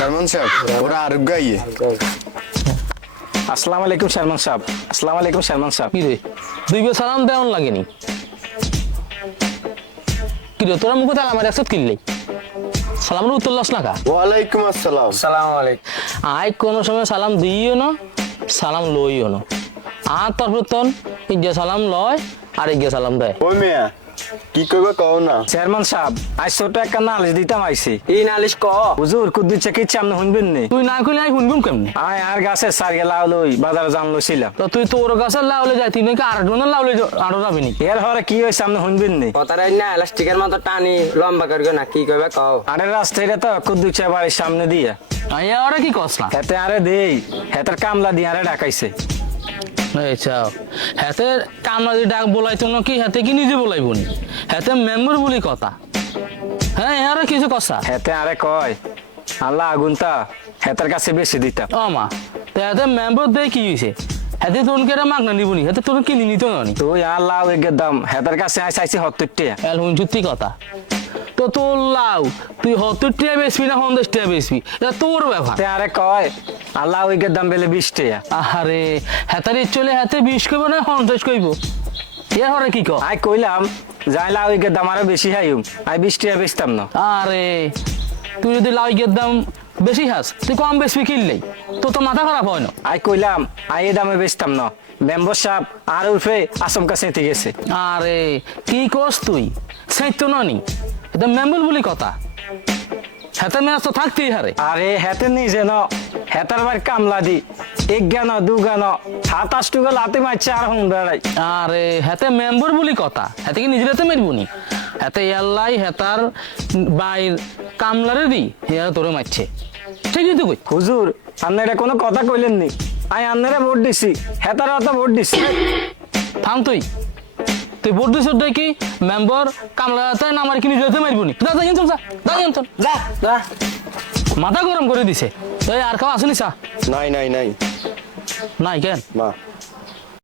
সালমান সাহেব ওরা আরব গাইয়ে। আসসালামু আলাইকুম সালমান সাহেব। আসসালামু আলাইকুম সালমান সাহেব। কি রে দুই বে সালাম দেওয়ান লাগেনি কি রে তোরা মুখে তালা মারি একসাথ কিনলে সালামের উত্তর লস না কা ওয়ালাইকুম আসসালাম। আসসালামু আলাইকুম। আয় কোনো সময় সালাম দিইও না সালাম লইও না আর তারপর তন ইজ্ঞা সালাম লয় আর ইজ্ঞা সালাম দেয়। ওই মিয়া কি করবে কও না। চেয়ারম্যান সাহেব আজ ছোট একটা নালিশ দিতাম আইছি। এই নালিশ ক হুজুর কুদ্দু চাকি চামনে শুনবেন নি? তুই না কইলে আমি শুনবুম কেমনি? আয় আর গাছে সারগে লাউ লই বাজারে জান লইছিলাম। তো তুই তোর গাছের লাউলে যাই তুই নাকি আরেকজনের লাউলে আরো যাবি নি? এর হরে কি হয়েছে সামনে শুনবেন নি? কথাটাই না এলাস্টিকের মতো টানি লম্বা করবে না কি করবে কও। আরে রাস্তায় তো কুদ্দু চা বাড়ির সামনে দিয়ে আইয়া ওরা কি কস না হেতে আরে দেই হেতের কামলা দিয়ে আরে ডাকাইছে। এই চাও হাতে কামলা দিয়ে ডাক বলাইতো না কি হাতে কি নিজে বলাইবো নি হাতে মেম্বার বলি কথা হ্যাঁ এরা কিছু কথা হেতে আরে কয় আল্লাহ আগুনটা হেতের কাছে বেশি দিতাম। ও মা তো হাতে মেম্বার দিয়ে কি হয়েছে হাতে তোর কেরা মাগনা নিবনি হাতে তোর কিনি নিত না নি তুই আর লাউ এগের দাম হেতের কাছে আইস আইসি 70 টাকা। এল হুন সত্যি কথা তো তোর লাউ তুই 70 টাকা বেচবি না 50 টাকা বেচবি এটা তোর ব্যাপার। হেতে আরে কয় আল্লাহ এগের দাম বেলে 20 টাকা। আহারে হাতারে চলে হাতে 20 কইব না 50 কইব এর হরে কি কর আই কইলাম যাই লাউ এগের দাম আরো বেশি হাইম আই 20 টাকা বেচতাম না। আরে তুই যদি লাউয়ের দাম বেশি হাস তুই কম বেশি কিনলেই তোর তো মাথা খারাপ হয় না। আই কইলাম আই এই দামে বেচতাম না মেম্বার সাহেব আর উঠে আচমকা চেতে গেছে। আরে কি করস তুই সেইতো ননি এটা মেম্বর বলি কথা হাতে মেয়াজ তো থাকতেই হারে। আরে হেতে নিজে ন হেতার বাড়ি কামলা দি এক গান দু গান 27 টুকু লাতে মারছে আর হুন বেড়াই। আরে হাতে মেম্বর বলি কথা হাতে কি নিজের হাতে মারবনি হাতে এল্লাই হেতার বাইর কামলারে দি হেরা তোরে মারছে ঠিকই তো কই। হুজুর আপনি এটা কোনো কথা কইলেন নি আই আপনারা ভোট দিছি হেতার তো ভোট দিছি। থাম তুই তুই ভোট দিস কি মেম্বর কামলা হাতে না আমার কি নিজের হাতে মারবনি যা যা ইনতন যা যা ইনতন যা যা মাথা গরম করে দিছে এই আর খাওয়া আসুনি চা নাই নাই নাই নাই কেন মা